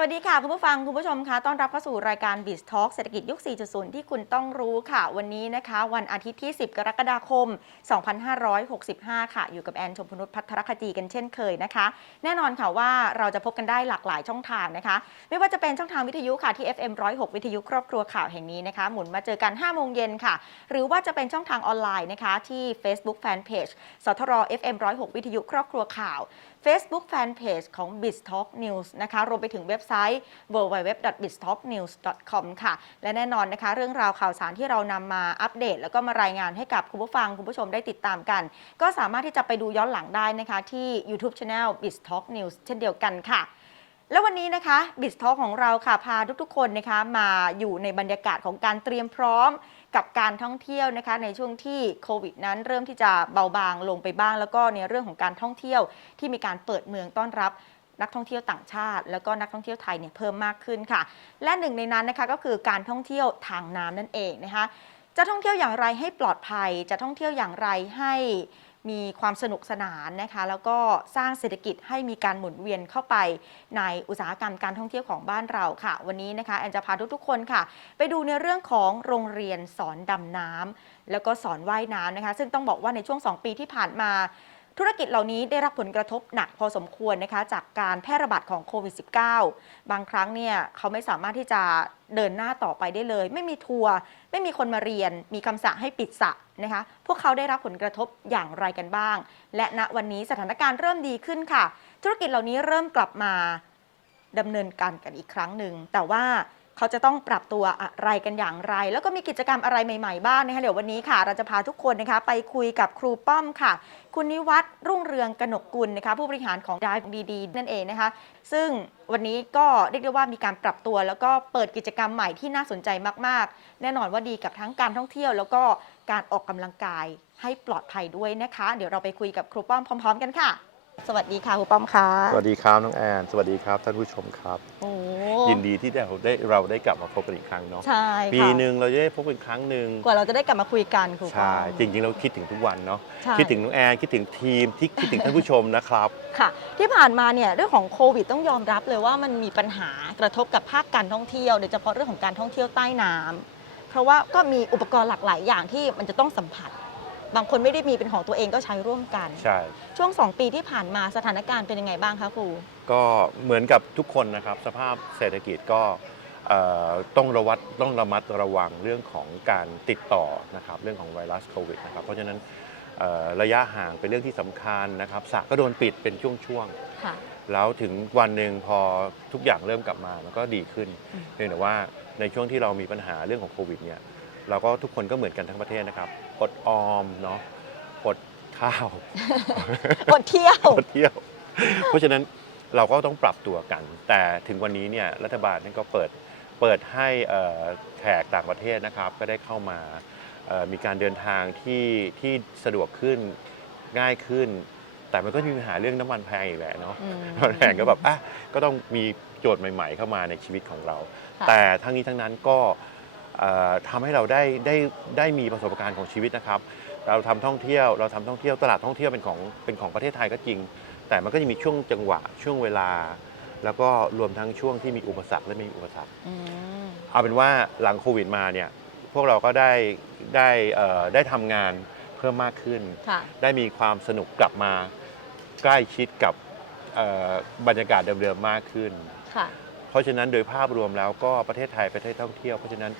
วัสดีค่ะ คุณผู้ฟัง คุณผู้ชมคะต้อนรับเข้าสู่รายการ b i z Talk เศรษฐกิจยุค 4.0 ที่คุณต้องรู้ค่ะ วันนี้นะคะ วันอาทิตย์ที่ 10 กรกฎาคม 2565 ค่ะ อยู่กับแอนชมพนุษย์พัทรคจีกันเช่นเคยนะคะ แน่นอนค่ะว่าเราจะพบกันได้หลากหลายช่องทางนะคะ ไม่ว่าจะเป็นช่องทางวิทยุค่ะที่ FM 106 วิทยุครอบครัวข่าวแห่งนี้นะคะหมุนมาเจอกัน 5 โมงเย็นค่ะ หรือว่าจะเป็นช่องทางออนไลน์นะคะที่ Facebook Fanpage สทร FM 106 วิทยุครอบครัวข่าว Facebook Fanpage ของ b i z Talk News นะคะรวมไปถึงเว็บไซต์ www.biztalknews.com ค่ะ และแน่นอนนะคะ เรื่องราวข่าวสารที่เรานำมาอัปเดต แล้วก็มารายงานให้กับคุณผู้ฟังคุณผู้ชมได้ติดตามกัน ก็สามารถที่จะไปดูย้อนหลังได้นะคะ ที่ YouTube Channel b i z Talk News เช่นเดียวกันค่ะแล้ววันนี้นะคะบิสทอของเราค่ะพาทุกๆคนนะคะมาอยู่ในบรรยากาศของการเตรียมพร้อมกับการท่องเที่ยวนะคะ ในช่วงที่โควิดนั้นเริ่มที่จะเบาบางลงไปบ้าง แล้วก็ในเรื่องของการท่องเที่ยวที่มีการเปิดเมืองต้อนรับ นักท่องเที่ยวต่างชาติ แล้วก็นักท่องเที่ยวไทยเนี่ยเพิ่มมากขึ้นค่ะ และหนึ่งในนั้นนะคะก็คือการท่องเที่ยวทางน้ำนั่นเองนะคะจะท่องเที่ยวอย่างไรให้ปลอดภัย จะท่องเที่ยวอย่างไรให้มีความสนุกสนานนะคะ แล้วก็สร้างเศรษฐกิจให้มีการหมุนเวียนเข้าไปในอุตสาหกรรมการท่องเที่ยวของบ้านเราค่ะ วันนี้นะคะแอนจะพาทุกๆคนค่ะ ไปดูในเรื่องของโรงเรียนสอนดำน้ำแล้วก็สอนว่ายน้ำนะคะ ซึ่งต้องบอกว่าในช่วง 2 ปีที่ผ่านมา ธุรกิจเหล่านี้ได้รับผลกระทบหนักพอสมควรนะคะจากการแพร่ระบาดของโควิด -19 บางครั้งเนี่ยเขาไม่สามารถที่จะเดินหน้าต่อไปได้เลย ไม่มีทัวร์ไม่มีคนมาเรียน มีคำสั่งให้ปิดสระนะคะพวกเขาได้รับผลกระทบอย่างไรกันบ้าง และณวันนี้สถานการณ์เริ่มดีขึ้นค่ะ ธุรกิจเหล่านี้เริ่มกลับมาดำเนินการกันอีกครั้งหนึ่งแต่ว่า เขาจะต้องปรับตัวอะไรกันอย่างไร แล้วก็มีกิจกรรมอะไรใหม่ๆบ้างนะคะเดี๋ยววันนี้ค่ะ เราจะพาทุกคนนะคะ ไปคุยกับครูป้อมค่ะ คุณนิวัฒน์รุ่งเรืองกนกกุลนะคะ ผู้บริหารของด i ฟดีดีนั่นเองนะคะ ซึ่งวันนี้ก็เรียกได้ว่ามีการปรับตัว แล้วก็เปิดกิจกรรมใหม่ที่น่าสนใจมากๆ แน่นอนว่าดีกับทั้งการท่องเที่ยว แล้วก็การออกกำลังกายให้ปลอดภัยด้วยนะคะ เดี๋ยวเราไปคุยกับครูป้อมพร้อม ๆ กันค่ะ สวัสดีค่ะครูป้อมค่ะสวัสดีครับน้องแอน สวัสดีครับท่านผู้ชมครับ โอ้ยินดีที่เราได้เราได้กลับมาพบกันอีกครั้งเนาะใช่ค่ะปีหนึ่งเราจะได้พบกันครั้งหนึ่งกว่าเราจะได้กลับมาคุยกันครูป้อใช่มจริงๆ เราคิดถึงทุกวันเนาะใช่ คิดถึงน้องแอนคิดถึงทีมที่คิดถึงท่านผู้ชมนะครับ ค่ะ ที่ผ่านมาเนี่ยเรื่องของโควิดต้องยอมรับเลยว่ามันมีปัญหากระทบกับภาคการท่องเที่ยวโดยเฉพาะเรื่องของการท่องเที่ยวใต้น้ำเพราะว่าก็มีอุปกรณ์หลากหลายอย่างที่มันจะต้องสัมผัส บางคนไม่ได้มีเป็นของตัวเองก็ใช้ร่วมกัน ใช่ ช่วง 2 ปีที่ผ่านมาสถานการณ์เป็นยังไงบ้างคะครู ก็เหมือนกับทุกคนนะครับ สภาพเศรษฐกิจก็เอ่อต้องระวัดต้องระมัดระวังเรื่องของการติดต่อนะครับเรื่องของไวรัสโควิดนะครับเพราะฉะนั้นเอ่อระยะห่างเป็นเรื่องที่สำคัญนะครับสระก็โดนปิดเป็นช่วงๆค่ะแล้วถึงวันหนึ่งพอทุกอย่างเริ่มกลับมามันก็ดีขึ้นอืม เพียงแต่ว่าในช่วงที่เรามีปัญหาเรื่องของโควิดเนี่ย เราก็ทุกคนก็เหมือนกันทั้งประเทศนะครับอดออมเนาะอดข้าวอดเที่ยว อดเที่ยว เพราะฉะนั้นเราก็ต้องปรับตัวกัน แต่ถึงวันนี้เนี่ยรัฐบาลนั่นก็เปิดเปิดให้เอ่อแขกต่างประเทศนะครับก็ได้เข้ามาเอ่อมีการเดินทางที่ที่สะดวกขึ้นง่ายขึ้น แต่มันก็มีปัญหาเรื่องน้ำมันแพงอีกแหละเนาะอืมน้ำมันแพงก็แบบอะก็ต้องมีโจทย์ใหม่ ๆ เข้ามาในชีวิตของเราค่ะแต่ทั้งนี้ทั้งนั้นก็เอ่อ ทำให้เราได้ได้ได้มีประสบการณ์ของชีวิตนะครับ เราทำท่องเที่ยวเราทำท่องเที่ยวตลาดท่องเที่ยวเป็นของเป็นของประเทศไทยก็จริง แต่มันก็จะมีช่วงจังหวะช่วงเวลา แล้วก็รวมทั้งช่วงที่มีอุปสรรคและไม่มีอุปสรรคอืมเอาเป็นว่าหลังโควิดมาเนี่ยพวกเราก็ได้ได้เอ่อได้ทำงานเพิ่มมากขึ้นค่ะได้มีความสนุกกลับมาใกล้ชิดกับเอ่อบรรยากาศเดิมๆมากขึ้นค่ะเพราะฉะนั้นโดยภาพรวมแล้วก็ประเทศไทยประเทศท่องเที่ยว เพราะฉะนั้น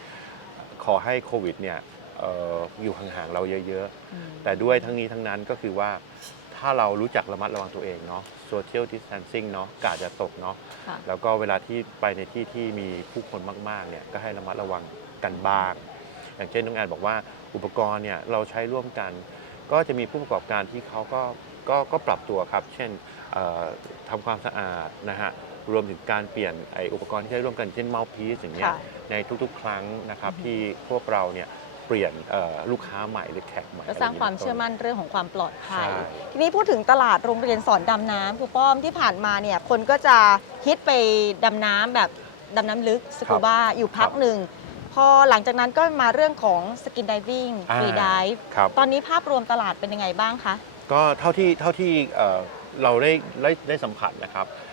ขอให้โควิดเนี่ยเอ่ออยู่ห่างๆเราเยอะอืมๆแต่ด้วยทั้งนี้ทั้งนั้นก็คือว่าถ้าเรารู้จักระมัดระวังตัวเองเนาะ social distancing เนาะกาดจะตกเนาะ ค่ะ แล้วก็เวลาที่ไปในที่ที่มีผู้คนมากๆเนี่ยก็ให้ระมัดระวังกันบ้าง อย่างเช่นน้องงานบอกว่าอุปกรณ์เนี่ยเราใช้ร่วมกัน ก็จะมีผู้ประกอบการที่เขาก็ก็ก็ปรับตัวครับ เช่นเอ่อทำความสะอาดนะฮะ รวมถึงการเปลี่ยนไออุปกรณ์ที่ใช้ร่วมกันเช่นเมาส์พีซอย่างเงี้ยค่ะในทุกๆ ครั้งนะครับอือฮึที่พวกเราเนี่ยเปลี่ยนเอ่อลูกค้าใหม่หรือแขกใหม่ก็สร้างะไย่ความป็ต้เชื่อมั่นเรื่องของความปลอดภัย ใช่ ทีนี้พูดถึงตลาดโรงเรียนสอนดำน้ำครูป้อมที่ผ่านมาเนี่ยคนก็จะฮิตไปดำน้ำแบบดำน้ำลึกสกูบ้าอยู่พักหนึ่ง พอหลังจากนั้นก็มาเรื่องของสกินดิวิ่งอ่า ฟรีดิฟครับ ตอนนี้ภาพรวมตลาดเป็นยังไงบ้างคะ ก็เท่าที่เท่าที่เอ่อเราได้ได้ได้สัมผัสนะครับเอ่อ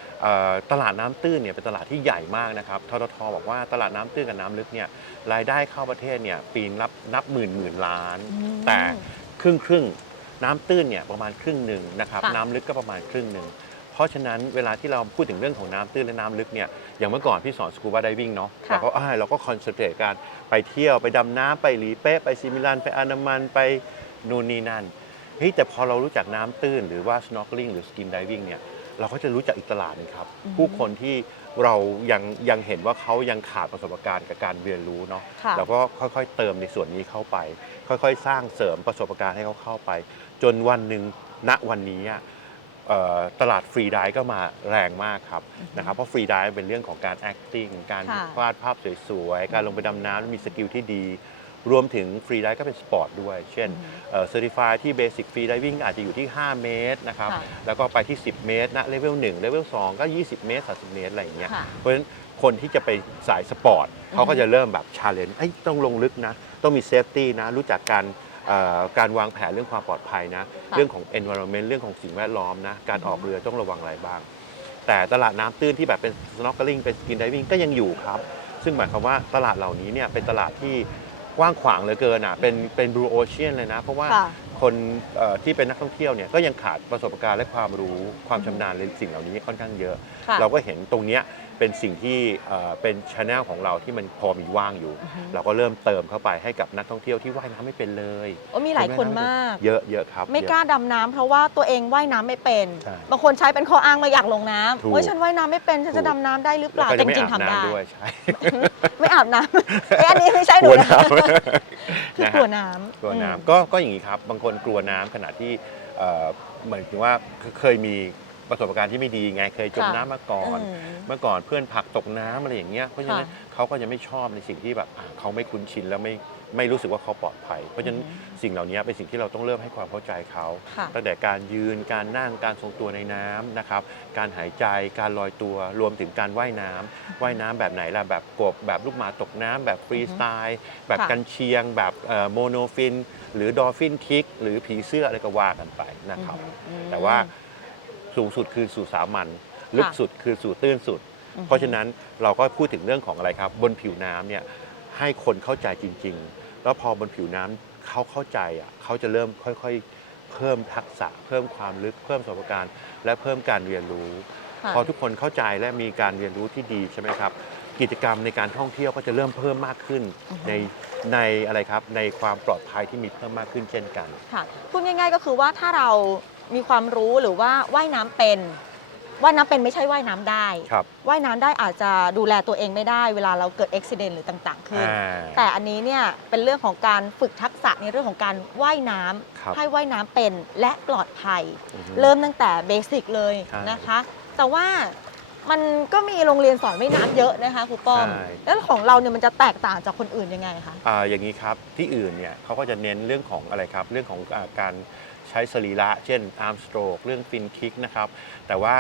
ตลาดน้ำตื้นเนี่ยเป็นตลาดที่ใหญ่มากนะครับ ทททบอกว่าตลาดน้ำตื้นกับน้ำลึกเนี่ยรายได้เข้าประเทศเนี่ยปีนับนับหมื่นหมื่นล้านอืมแต่ครึ่งครึ่งน้ำตื้นเนี่ยประมาณครึ่งหนึ่งนะครับค่ะน้ำลึกก็ประมาณครึ่งหนึ่งเพราะฉะนั้นเวลาที่เราพูดถึงเรื่องของน้ำตื้นและน้ำลึกเนี่ยอย่างเมื่อก่อนพี่สอนสกูบาไดวิ่งเนาะค่ะเราก็อ่าเราก็คอนเซนเทรตการไปเที่ยวไปดำน้ำไปหลีเป๊ะไปซิมิลันไปอานามันไปนู่นนี่นั่นเฮ้ยแต่พอเรารู้จักน้ำตื้นหรือว่า snorkeling หรือ skin diving เนี่ย เราก็จะรู้จักอีกตลาดหนึงครับอือฮึผู้คนที่เรายังยังเห็นว่าเขายังขาดประสบการณ์กับการเรียนรู้เนาะค่ะ เราก็ค่อยๆ เติมในส่วนนี้เข้าไป ค่อยๆ สร้างเสริมประสบการณ์ให้เขาเข้าไป จนวันหนึ่งณวันนี้อะเอ่อตลาดฟรีไดก็มาแรงมากครับอือฮึนะครับเพราะฟรีไดเป็นเรื่องของการ acting การค่ะ วาดภาพสวยๆ การลงไปดำน้ำมีสกิลที่ดี รวมถึงฟรีไดก็เป็นสปอร์ตด้วย เช่นอืมเซอร์ติฟายที่เบสิกฟรีไดวิ่งอาจจะอยู่ที่ 5 เมตรนะครับ ค่ะแล้วก็ไปที่ 10 เมตรนะเลเวล1เลเวล2ก็ 20 เมตร 30 เมตร อะไรอย่างเงี้ย ค่ะเพราะฉะนั้นคนที่จะไปสายสปอร์ตเขาก็จะเริ่มแบบชาเลนจ์ต้องลงลึกนะ ต้องมีเซฟตี้นะ รู้จักการเอ่อการวางแผนเรื่องความปลอดภัยนะค่ะเรื่องของ environment เรื่องของสิ่งแวดล้อมนะ การออกเรือต้องระวังอะไรบ้าง แต่ตลาดน้ำตื้นที่แบบเป็น snorkeling เป็น skin diving ก็ยังอยู่ครับ ซึ่งหมายความว่าตลาดเหล่านี้เนี่ยเป็นตลาดที่ กว้างขวางเหลือเกินอะเป็นเป็น blue ocean เลยนะ เพราะว่าค่ะ คนเอ่อที่เป็นนักท่องเที่ยวเนี่ยก็ยังขาดประสบการณ์และความรู้ความชำนาญในสิ่งเหล่านี้ค่อนข้างเยอะ ค่ะ เราก็เห็นตรงเนี้ย เป็นสิ่งที่เอ่อเป็นช anel ของเราที่มันพอมีว่างอยู่ อือฮึ เราก็เริ่มเติมเข้าไปให้กับนักท่องเที่ยวที่ว่ายน้ำไม่เป็นเลยโอ้มีหลายคนมาก เยอะเยอะครับไม่เยอะ กล้าดำน้ำเพราะว่าตัวเองว่ายน้ำไม่เป็น ใช่ บางคนใช้เป็นข้ออ้างไม่อยากลงน้ถูกำโอ้ยฉันว่ายน้ำไม่เป็นฉันถูจะกดำน้ำได้หรือเปแล้วล่าก็แต่จะจไม่ริงอาบๆทำได้น้ำด้วยใช่ไม่อาบน้ำ เอ้ยอันนี้ไม่ใช่หกนูลัวนะน้ำคือนะกลัฮะวน้ำกลัวอืม น้ำก็ก็อย่างนี้ครับ บางคนกลัวน้ำขณะที่เอ่อเหมือนกับว่าเคยมี ประสบการณ์ที่ไม่ดีไงเคยจมค่ะน้ำมาก่อน อืมเมื่อก่อนเพื่อนผลักตกน้ำอะไรอย่างเงี้ยเพราะฉะนั้นค่ะเขาก็จะไม่ชอบในสิ่งที่แบบอะเขาไม่คุ้นชินแล้วไม่ไม่รู้สึกว่าเขาปลอดภัย เพราะฉะนั้นอืมสิ่งเหล่านี้เป็นสิ่งที่เราต้องเริ่มให้ความเข้าใจเขา ค่ะ ตั้งแต่การยืน การนั่ง การทรงตัวในน้ำนะครับ การหายใจ การลอยตัว รวมถึงการว่ายน้ำ ว่ายน้ำแบบไหนล่ะ แบบกบ แบบลูกหมาตกน้ำ แบบฟรีสไตล์ แบบค่ะกันเชียง แบบโมโนฟิน หรือดอฟฟินคิก หรือผีเสื้ออะไรก็ว่ากันไปนะครับ อืม แต่ว่า สูงสุดคือสู่สามัญลึกสุดคือสู่ตื้นสุดอืมเพราะฉะนั้นเราก็พูดถึงเรื่องของอะไรครับ บนผิวน้ำเนี่ยให้คนเข้าใจจริง ๆ แล้วพอบนผิวน้ำเขาเข้าใจอะเขาจะเริ่มค่อยๆ เพิ่มทักษะ เพิ่มความลึกเพิ่มประสบการณ์ และเพิ่มการเรียนรู้ค่ะพอทุกคนเข้าใจและมีการเรียนรู้ที่ดีใช่ไหมครับ กิจกรรมในการท่องเที่ยวก็จะเริ่มเพิ่มมากขึ้นอือฮึในในอะไรครับในความปลอดภัยที่มีเพิ่มมากขึ้นเช่นกันค่ะพูดง่าย ๆ ก็คือว่าถ้าเรา มีความรู้หรือว่าว่ายน้ำเป็นว่ายน้ำเป็นไม่ใช่ว่ายน้ำได้ครับว่ายน้ำได้อาจจะดูแลตัวเองไม่ได้ เวลาเราเกิดอุบิเหตุหรือต่างๆขึ้น อ่า แต่อันนี้เนี่ยเป็นเรื่องของการฝึกทักษะในเรื่องของการว่ายน้ำครับให้ว่ายน้ำเป็นและปลอดภัย อือฮึ เริ่มตั้งแต่เบสิกเลยใช่นะคะ แต่ว่ามันก็มีโรงเรียนสอนว่ายน้ำเยอะนะคะครูป้อม ใช่ แล้วของเราเนี่ยมันจะแตกต่างจากคนอื่นยังไงคะ อ่าอย่างนี้ครับที่อื่นเนี่ยเขาก็จะเน้นเรื่องของอะไรครับเรื่องของอาการ ใช้สรีระ เช่น arm stroke เรื่องฟินคิกนะครับแต่ว่า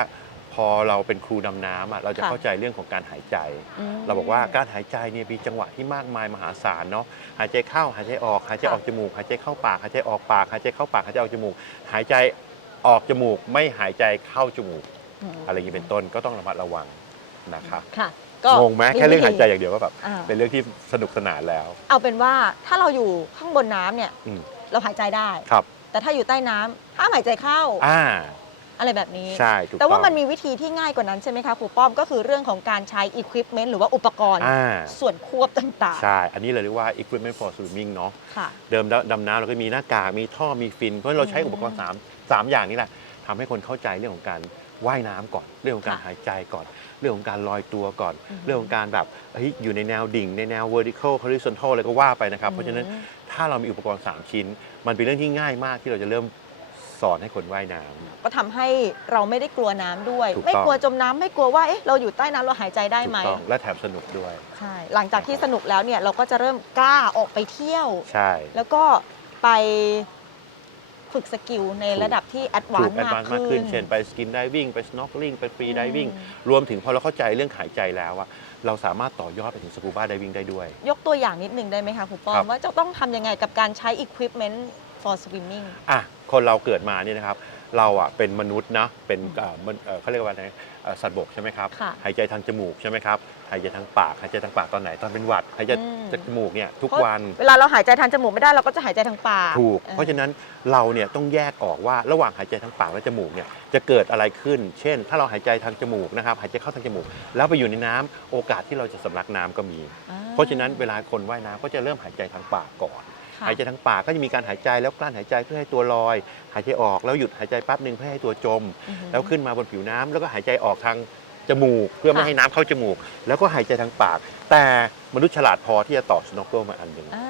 พอเราเป็นครูดำน้ำอะเราจะค่ะเข้าใจเรื่องของการหายใจ อืม เราบอกว่าการหายใจเนี่ยมีจังหวะที่มากมายมหาศาลเนาะหายใจเข้าหายใจออก หายใจค่ะออกจมูก หายใจเข้าปากหายใจออกปากหายใจเข้าปากหายใจออกจมูก หายใจออกจมูก ไม่หายใจเข้าจมูกมอะไรอย่างนี้เป็นต้นก็ต้องระมัดระวังนะครับค่ะงงไหมแค่เรื่องหายใจอย่างเดียวก็แบบอ่าเป็นเรื่องที่สนุกสนานแล้ว เอาเป็นว่าถ้าเราอยู่ข้างบนน้ำเนี่ย อืม เราหายใจได้ ครับ แต่ถ้าอยู่ใต้น้ำห้ามหายใจเข้าอ่าอะไรแบบนี้ ใช่ถูกแต่ว่าองมันมีวิธีที่ง่ายกว่านั้นใช่ไหมคะครูป้อมก็คือเรื่องของการใช้อุปกรณ์หรือว่าอุปกรณ์ อ่าส่วนควบต่างใช่ อันนี้เราเรียกว่า equipment for swimming เนาะ ๆ ค่ะ เดิมดำน้ำเราก็มีหน้ากากมีท่อมีฟิน เพราะเราใช้อืมอุปกรณ์3 3อย่างนี้แหละทำให้คนเข้าใจเรื่องของการว่ายน้ำก่อน เรื่องของการค่ะหายใจก่อน เรื่องของการลอยตัวก่อน อือฮึเรื่องของการแบบเฮ้ยอยู่ในแนวดิ่งในแนว vertical horizontal อะไรก็ว่าไปนะครับ เพราะฉะนั้นอืม ถ้าเรามีอุปกรณ์ 3 ชิ้น มันเป็นเรื่องที่ง่ายมากที่เราจะเริ่มสอนให้คนว่ายน้ำ ก็ทำให้เราไม่ได้กลัวน้ำด้วย ถูกต้อง ไม่กลัวจมน้ำไม่กลัวว่าเอ๊ะเราอยู่ใต้น้ำเราหายใจได้ถูไหมกต้องและแถมสนุกด้วย ใช่หลังจากที่สนุกแล้วเนี่ยเราก็จะเริ่มกล้าออกไปเที่ยว ใช่ แล้วก็ไปฝึกสกิลในระดับที่แอดวาถูนกซ์แอดมากวานซ์มากขึ้ขึ้นนเช่นไปสกิน i ด i n g ไปสโนว์ l ลิงไปฟรี d ด v i n g อืม รวมถึงพอเราเข้าใจเรื่องหายใจแล้วอะ เราสามารถต่อยอดไปถึงสกูบ้าไดวิ่งได้ด้วย ยกตัวอย่างนิดนึงได้ไหมคะครูป้อครัมบ ว่าจะต้องทำยังไงกับการใช้ equipment for swimming อะคนเราเกิดมาเนี่ยนะครับ เราอะเป็นมนุษย์นะเป็นเอ่อมันเอ่อเขาเรียกว่าอะไรเอ่อสัตว์บกใช่ไหมครับค่ะหายใจทางจมูกใช่ไหมครับหายใจทางปากหายใจทางปากตอนไหนตอนเป็นหวัดหายใจอืม จากจมูกเนี่ยทุกเพราะวัน เวลาเราหายใจทางจมูกไม่ได้เราก็จะหายใจทางปากถูกออเพราะฉะนั้นเราเนี่ยต้องแยกออกว่าระหว่างหายใจทางปากและจมูกเนี่ยจะเกิดอะไรขึ้น เช่น ถ้าเราหายใจทางจมูกนะครับหายใจเข้าทางจมูก แล้วไปอยู่ในน้ำโอกาสที่เราจะสำลักน้ำก็มี อ่เพราะฉะนั้นเวลาคนว่ายน้ำก็จะเริ่มหายใจทางปากก่อนค่ะ หายใจทางปากก็จะมีการหายใจแล้วกลั้นหายใจเพื่อให้ตัวลอย หายใจออกแล้วหยุดหายใจแป๊บหนึ่งเพื่อให้ตัวจมอือหือแล้วขึ้นมาบนผิวน้ำแล้วก็หายใจออกทางจมูก เพื่อไม่ค่ะให้น้ำเข้าจมูก แล้วก็หายใจทางปาก แต่มนุษย์ฉลาดพอที่จะต่อสโนว์เกิลมาอันหนึ่งอ่า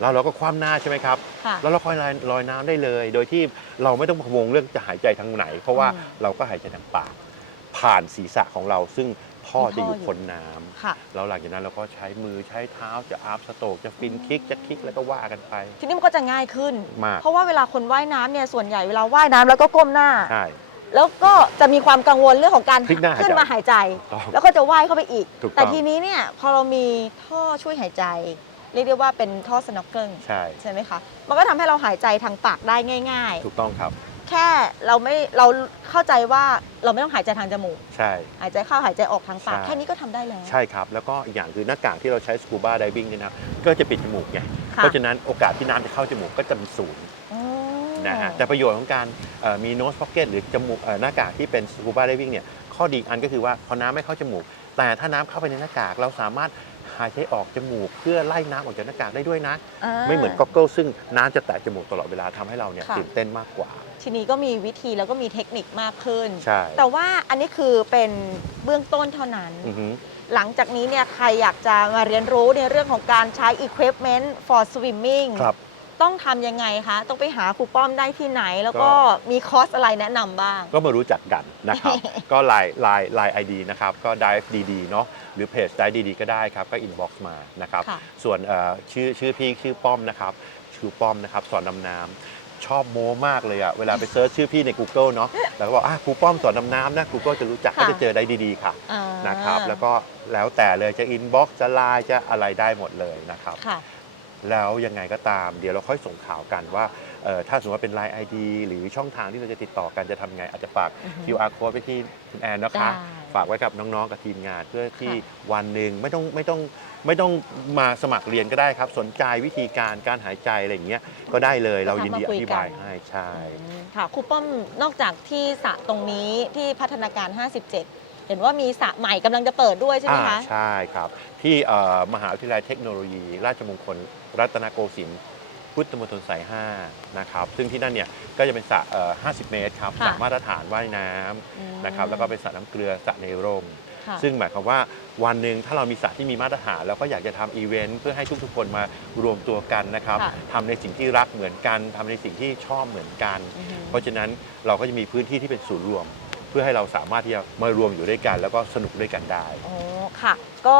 แล้วเราก็คว่ำหน้าใช่ไหมครับค่ะแล้วเราค่อยลอยลอยน้ำได้เลย โดยที่เราไม่ต้องพะวงเรื่องจะหายใจทางไหน เพราะว่าอืมเราก็หายใจทางปาก ผ่านศีรษะของเราซึ่ง ท่อมีท่อจะอยู่อยู่พ้นน้ำค่ะแล้วหลังจากนั้นเราก็ใช้มือใช้เท้าจะอาร์ฟสโตรกจะฟินคิกจะคิกแล้วก็ว่ากันไป ทีนี้มันก็จะง่ายขึ้น มาก เพราะว่าเวลาคนว่ายน้ำเนี่ยส่วนใหญ่เวลาว่ายน้ำแล้วก็ก้มหน้า ใช่ แล้วก็จะมีความกังวลเรื่องของการพลิกหน้าหายใจขึ้นมาหายใจต้องแล้วก็จะว่ายเข้าไปอีก ถูกต้อง แต่ทีนี้เนี่ยพอเรามีท่อช่วยหายใจ เรียกได้ว่าเป็นท่อสโนว์เกิลใช่ ใช่ไหมคะ มันก็ทำให้เราหายใจทางปากได้ง่าย ถูกต้องครับๆ แค่เราไม่เราเข้าใจว่าเราไม่ต้องหายใจทางจมูก ใช่ หายใจเข้าหายใจออกทางปากใช่ แค่นี้ก็ทำได้แล้ว ใช่ครับ แล้วก็อีกอย่างคือหน้ากากที่เราใช้สกูบาไดวิ่งเนี่ยนะก็จะปิดจมูกไง ค่ะ เพราะฉะนั้นโอกาสที่น้ำจะเข้าจมูกก็จะมีศูนย์อ๋อ นะฮะแต่ประโยชน์ของการเอ่อมีโน s พ็อกเก็ตหรือจมูกเอ่อหน้ากากที่เป็นสกูบาไดวิ่งเนี่ยข้อดีอีกอันก็คือว่าพอน้ำไม่เข้าจมูก แต่ถ้าน้ำเข้าไปในหน้ากากเราสามารถ หายใจออกจมูก เพื่อไล่น้ำออกจากหน้ากากได้ด้วยนะา ไม่เหมือนก็อกเกิลซึ่งน้ำจะแตะจมูกตลอดเวลาทำให้เราเนี่ยค่ะ ตื่นเต้นมากกว่า ทีนี้ก็มีวิธีแล้วก็มีเทคนิคมากขึ้น ใช่แต่ว่าอันนี้คือเป็นเบื้องต้นเท่านั้น อือฮึ หลังจากนี้เนี่ยใครอยากจะมาเรียนรู้ในเรื่องของการใช้ equipment for swimming ครับ ต้องทำยังไงคะ ต้องไปหาครูป้อมได้ที่ไหน แล้วก็ก็มีคอร์สอะไรแนะนำบ้าง ก็มารู้จักกันนะครับ ก็ไลน์ไลน์ไลน์ไอดีนะครับ ก็ dive dd เนาะหรือเพจ dive dd ก็ได้ครับ ก็ inbox มานะครับค่ะส่วนเอ่อชื่อชื่อพี่ชื่อป้อมนะครับชื่อป้อมนะครับ สอนดำน้ำชอบโม้มากเลยอะเวลาไปเซิร์ชชื่อพี่ใน Google เนาะแล้วก็บอกอะครูป้อมสอนดำน้ำนะ Google จะรู้จักค่ะก็จะเจอได้ดีๆค่ะอ่านะครับ แล้วก็แล้วแต่เลยจะ inbox จะไลน์จะอะไรได้หมดเลยนะครับค่ะ แล้วยังไงก็ตาม เดี๋ยวเราค่อยส่งข่าวกันว่าเอ่อถ้าสมมติว่าเป็น Line ID หรือช่องทางที่เราจะติดต่อกันจะทำไง อาจจะฝากอือฮึ QR code ไปที่คุณแอนนะคะ ได้ฝากไว้กับน้องๆกับทีมงาน เพื่อที่ค่วันหนึ่งไม่ต้องไม่ต้องไม่ต้องมาสมัครเรียนก็ได้ครับ สนใจวิธีการการหายใจอะไรอย่างเงี้ยก็ได้เลยเรายินดีอธิบายให้ใช่อืมค่ะครูป้อมนอกจากที่สระตรงนี้ที่พัฒนาการ 57 เห็นว่ามีสระใหม่กำลังจะเปิดด้วยใช่ไหมคะ อ่าใช่ครับ ที่เอ่อมหาวิทยาลัยเทคโนโลยี ราชมงคล รัตนโกสินทร์พุทธมณฑลสาย5นะครับซึ่งที่นั่นเนี่ยก็จะเป็นสระเอ่อ50 เมตรครับค่ะสระมาตรฐานว่ายน้อืมำนะครับแล้วก็เป็นสระน้ำเกลือสระในร่ม ค่ะซึ่งหมายความว่าวันหนึ่งถ้าเรามีสระที่มีมาตรฐานเราก็อยากจะทำอีเวนต์เพื่อให้ทุกๆคนมารวมตัวกันนะครับค่ะทำในสิ่งที่รักเหมือนกันทำในสิ่งที่ชอบเหมือนกัน อือฮึ เพราะฉะนั้นเราก็จะมีพื้นที่ที่เป็นศูนย์รวม เพื่อให้เราสามารถที่จะมารวมอยู่ด้วยกัน แล้วก็สนุกด้วยกันได้อ๋อค่ะ ก็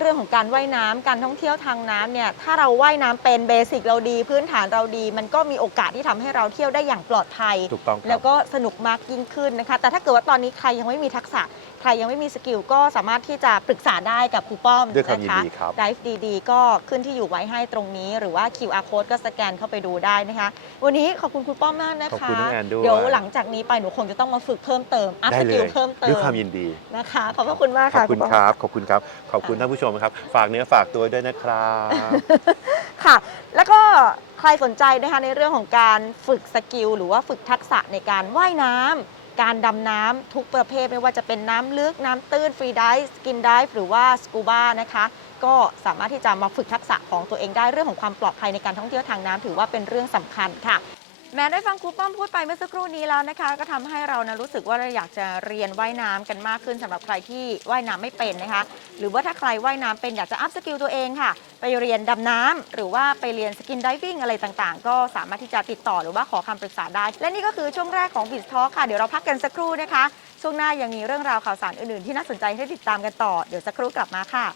เรื่องของการว่ายน้ำการท่องเที่ยวทางน้ำเนี่ยถ้าเราว่ายน้ำเป็นเบสิกเราดี พื้นฐานเราดี มันก็มีโอกาสที่ทำให้เราเที่ยวได้อย่างปลอดภัย ถูกต้องคแล้รัวบก็สนุกมากยิ่งขึ้นนะคะ แต่ถ้าเกิดว่าตอนนี้ใครยังไม่มีทักษะ ใครยังไม่มีสกิลก็สามารถที่จะปรึกษาได้กับครูป้อมด้วยความยินนะคะดีครับ Dive ดีๆ ก็ขึ้นที่อยู่ไว้ให้ตรงนี้ หรือว่า QR code ก็สแกนเข้าไปดูได้นะคะ วันนี้ขอบคุณครูป้อมมากนะคะ ขอบคุณน้องแอนด้วย เดี๋ยวหลังจากนี้ไปหนูคงจะต้องมาฝึกเพิ่มเติมอัพได้สเลกิลยเพิ่มเติด้วยมความยินดีนะคะ ขอบพระคุณมากขอบค่ะคุณป้อมครับ ขอบคุณครับ ขอบคุณท่านผู้ชมครับ ฝากเนื้อฝากตัวด้วยนะครับค่ะ แล้วก็ใครสนใจนะคะในเรื่องของการฝึกสกิลหรือว่าฝึกทักษะในการว่ายน้ำ การดำน้ำทุกประเภทไม่ว่าจะเป็นน้ำลึกน้ำตื้นฟรีดิฟสกินดิฟหรือว่าสกูบานะคะก็สามารถที่จะมาฝึกทักษะของตัวเองได้เรื่องของความปลอดภัยในการท่องเที่ยวทางน้ำถือว่าเป็นเรื่องสำคัญค่ะ แม้ได้ฟังครูป้อมพูดไปเมื่อสักครู่นี้แล้วนะคะ ก็ทำให้เรานะรู้สึกว่าเราอยากจะเรียนว่ายน้ำกันมากขึ้นสำหรับใครที่ว่ายน้ำไม่เป็นนะคะ หรือว่าถ้าใครว่ายน้ำเป็นอยากจะอัพสกิลตัวเองค่ะ ไปเรียนดำน้ำหรือว่าไปเรียนสกินดิวิ่งอะไรต่างๆ ก็สามารถที่จะติดต่อหรือว่าขอคำปรึกษาได้ และนี่ก็คือช่วงแรกของบิสทอค่ะเดี๋ยวเราพักกันสักครู่นะคะ ช่วงหน้ายังมีเรื่องราวข่าวสารอื่นๆ ที่น่าสนใจให้ติดตามกันต่อเดี๋ยวสักครู่กลับมาค่ะ